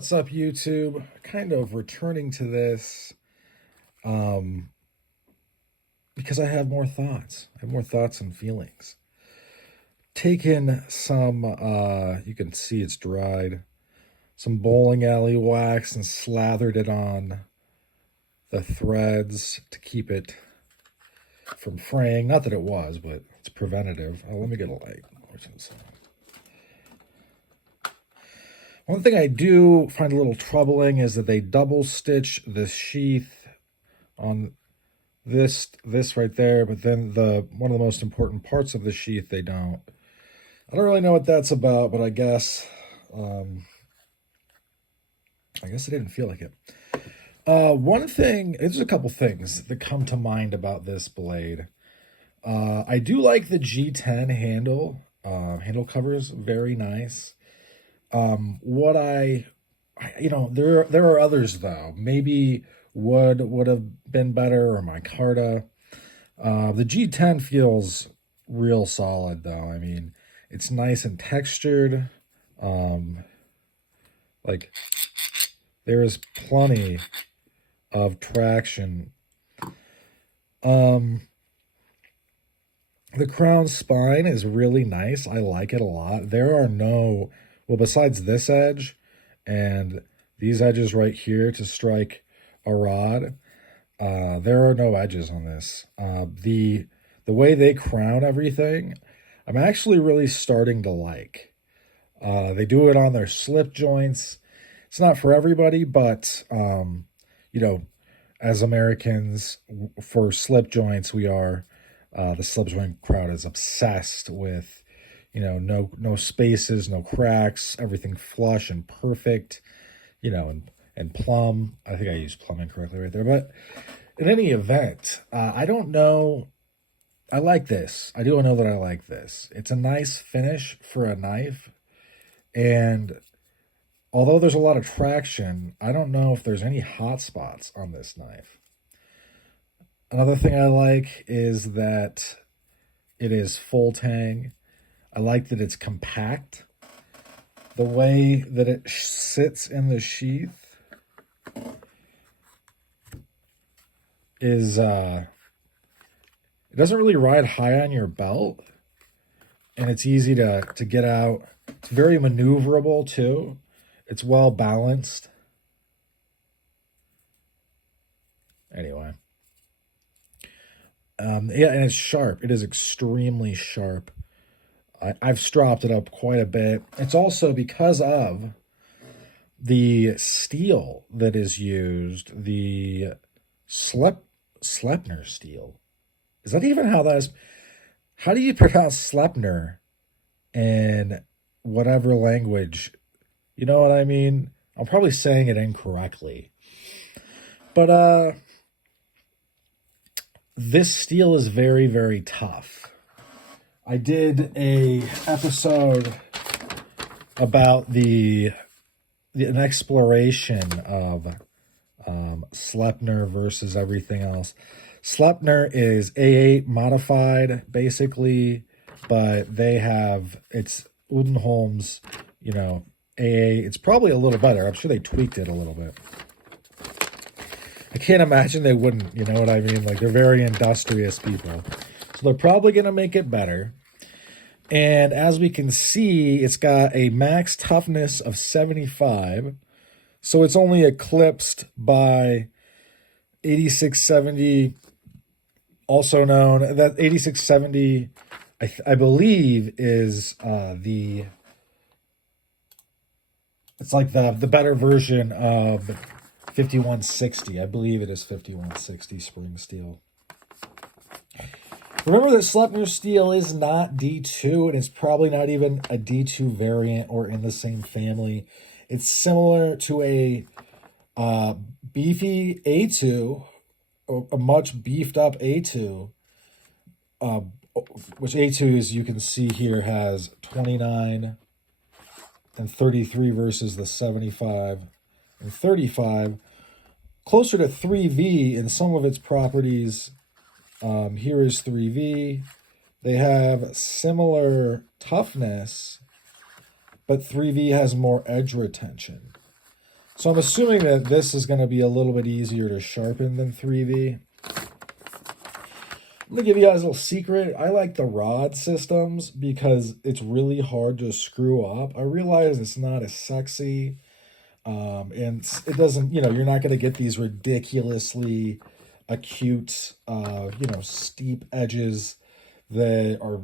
What's up, YouTube? Kind of returning to this um, because I have more thoughts. I have more thoughts and feelings. Taken some, you can see it's dried, some bowling alley wax and slathered it on the threads to keep it from fraying. Not that it was, but it's preventative. Oh, let me get a light. One thing I do find a little troubling is that they double stitch the sheath on this right there, but then one of the most important parts of the sheath they don't. I don't really know what that's about, but I guess I didn't feel like it. One thing, there's a couple things that come to mind about this blade. I do like the G-10 handle. Handle covers very nice. There are others though. Maybe would have been better, or Micarta. The G10 feels real solid though. I mean, it's nice and textured. Like there is plenty of traction. The crown spine is really nice. I like it a lot. There are no, well, besides this edge and these edges right here to strike a rod, there are no edges on this. The way they crown everything, I'm actually really starting to like. They do it on their slip joints. It's not for everybody, but as Americans, for slip joints, we are. The slip joint crowd is obsessed with, no spaces, no cracks, everything flush and perfect, and plumb. I think I used plumb incorrectly right there. But in any event, I don't know. I like this. I do know that I like this. It's a nice finish for a knife. And although there's a lot of traction, I don't know if there's any hot spots on this knife. Another thing I like is that it is full tang. I like that it's compact. The way that it sits in the sheath is, it doesn't really ride high on your belt, and it's easy to get out. It's very maneuverable too. It's well balanced. Anyway. Yeah, and it's sharp. It is extremely sharp. I've stropped it up quite a bit. It's also because of the steel that is used, the Sleipner steel. Is that even how that is? How do you pronounce Sleipner in whatever language? You know what I mean? I'm probably saying it incorrectly. But, this steel is very, very tough. I did a episode about an exploration of Sleipner versus everything else. Sleipner is A8 modified, basically, but it's Udenholm's, A8. It's probably a little better. I'm sure they tweaked it a little bit. I can't imagine they wouldn't, you know what I mean? Like, they're very industrious people. So they're probably going to make it better. And as we can see, it's got a max toughness of 75. So it's only eclipsed by 8670, also known, that 8670, I believe, is it's like the better version of 5160. I believe it is 5160 spring steel. Remember that Sleipner steel is not D2, and it's probably not even a D2 variant or in the same family. It's similar to a beefy A2, a much beefed up A2, which A2, as you can see here, has 29 and 33 versus the 75 and 35, closer to 3V in some of its properties. Here is 3V. They have similar toughness, but 3V has more edge retention. So I'm assuming that this is going to be a little bit easier to sharpen than 3V. I'm going to give you guys a little secret. I like the rod systems because it's really hard to screw up. I realize it's not as sexy. And it doesn't, you're not going to get these ridiculously acute, steep edges that are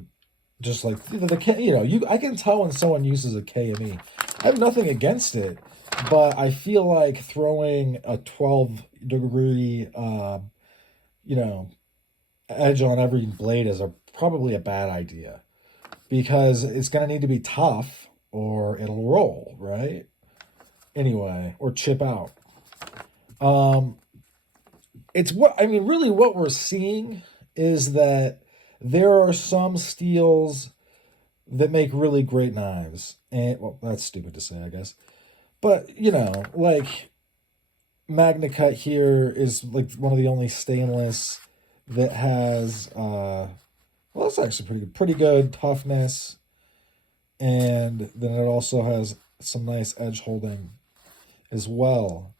just like I can tell when someone uses a KME. I have nothing against it, but I feel like throwing a 12-degree, edge on every blade is probably a bad idea because it's going to need to be tough or it'll roll, right? Anyway, or chip out. Really what we're seeing is that there are some steels that make really great knives. And, well, that's stupid to say, I guess. But, like Magna Cut here is like one of the only stainless that has, it's actually pretty good toughness. And then it also has some nice edge holding as well.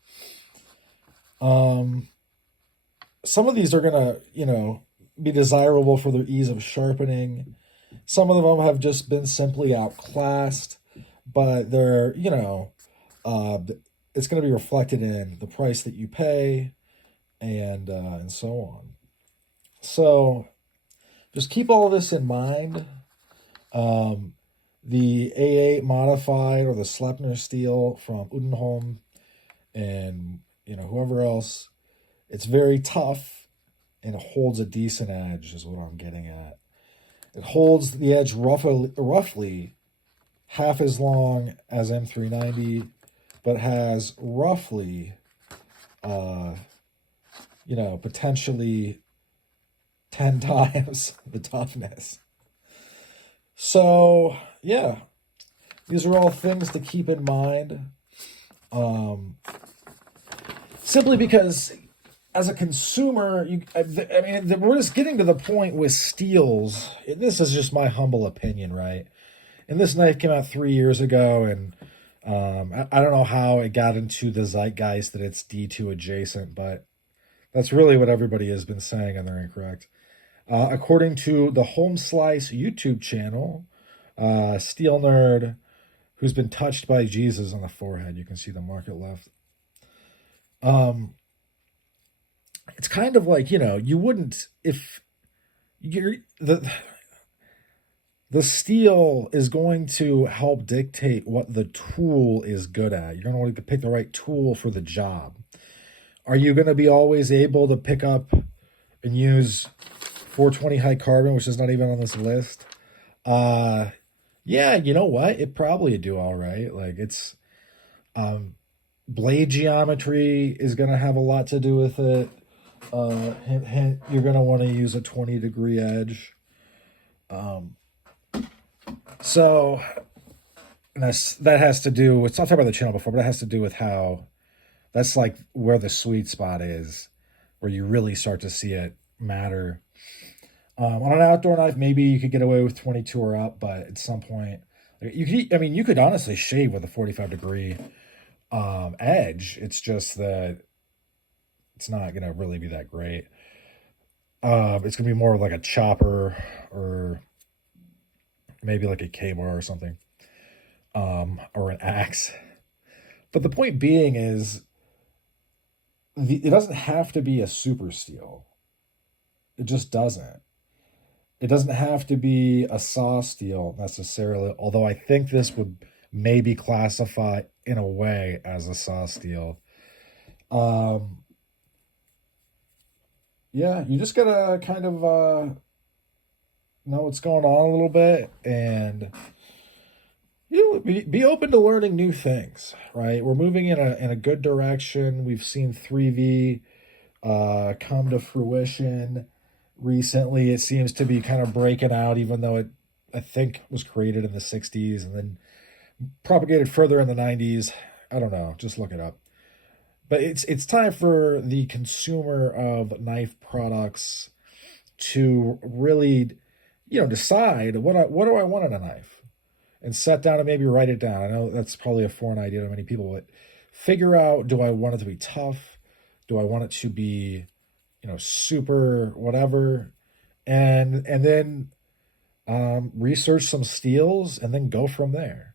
Some of these are gonna, be desirable for their ease of sharpening. Some of them have just been simply outclassed, but they're, it's going to be reflected in the price that you pay, and so on. So, just keep all of this in mind. The A8 modified or the Sleipner steel from Udenholm and whoever else, it's very tough and it holds a decent edge is what I'm getting at. It holds the edge roughly half as long as M390, but has roughly potentially 10 times the toughness. So, yeah, these are all things to keep in mind. Simply because as a consumer, we're just getting to the point with steels. This is just my humble opinion, right? And this knife came out 3 years ago, and I don't know how it got into the zeitgeist that it's D2 adjacent, but that's really what everybody has been saying, and they're incorrect. According to the Home Slice YouTube channel, Steel Nerd, who's been touched by Jesus on the forehead, you can see the mark at left. It's kind of like, you wouldn't, if you're the steel is going to help dictate what the tool is good at. You're going to want to pick the right tool for the job. Are you going to be always able to pick up and use 420 high carbon, which is not even on this list? Yeah, you know what? It probably do all right. Like it's, blade geometry is going to have a lot to do with it. Hint, hint, you're going to want to use a 20-degree edge. So that has to do with, I've talked about the channel before, but it has to do with how that's like where the sweet spot is, where you really start to see it matter. On an outdoor knife, maybe you could get away with 22 or up, but at some point, you could honestly shave with a 45-degree edge. It's just that it's not going to really be that great. It's going to be more like a chopper or maybe like a K-bar or something, or an axe. But the point being is, it doesn't have to be a super steel. It just doesn't. It doesn't have to be a saw steel necessarily, although I think this would maybe classify in a way as a saw steel. Yeah, you just gotta kind of know what's going on a little bit, and be open to learning new things, right? We're moving in a good direction. We've seen 3V come to fruition recently. It seems to be kind of breaking out, even though it, I think, was created in the 60s and then propagated further in the 90s. I don't know, just look it up. But it's time for the consumer of knife products to really, decide what do I want in a knife, and set down and maybe write it down. I know that's probably a foreign idea to many people, but figure out, do I want it to be tough? Do I want it to be, super whatever? And then research some steels and then go from there.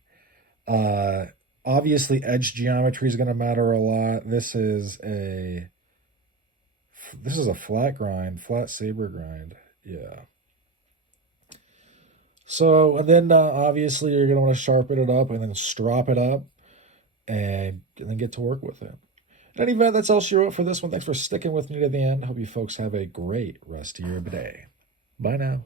Uh, Obviously, edge geometry is going to matter a lot. This is a flat grind, flat saber grind. Yeah. So, and then obviously you're going to want to sharpen it up and then strop it up and then get to work with it. In any event, that's all she wrote for this one. Thanks for sticking with me to the end. Hope you folks have a great rest of your day. Bye now.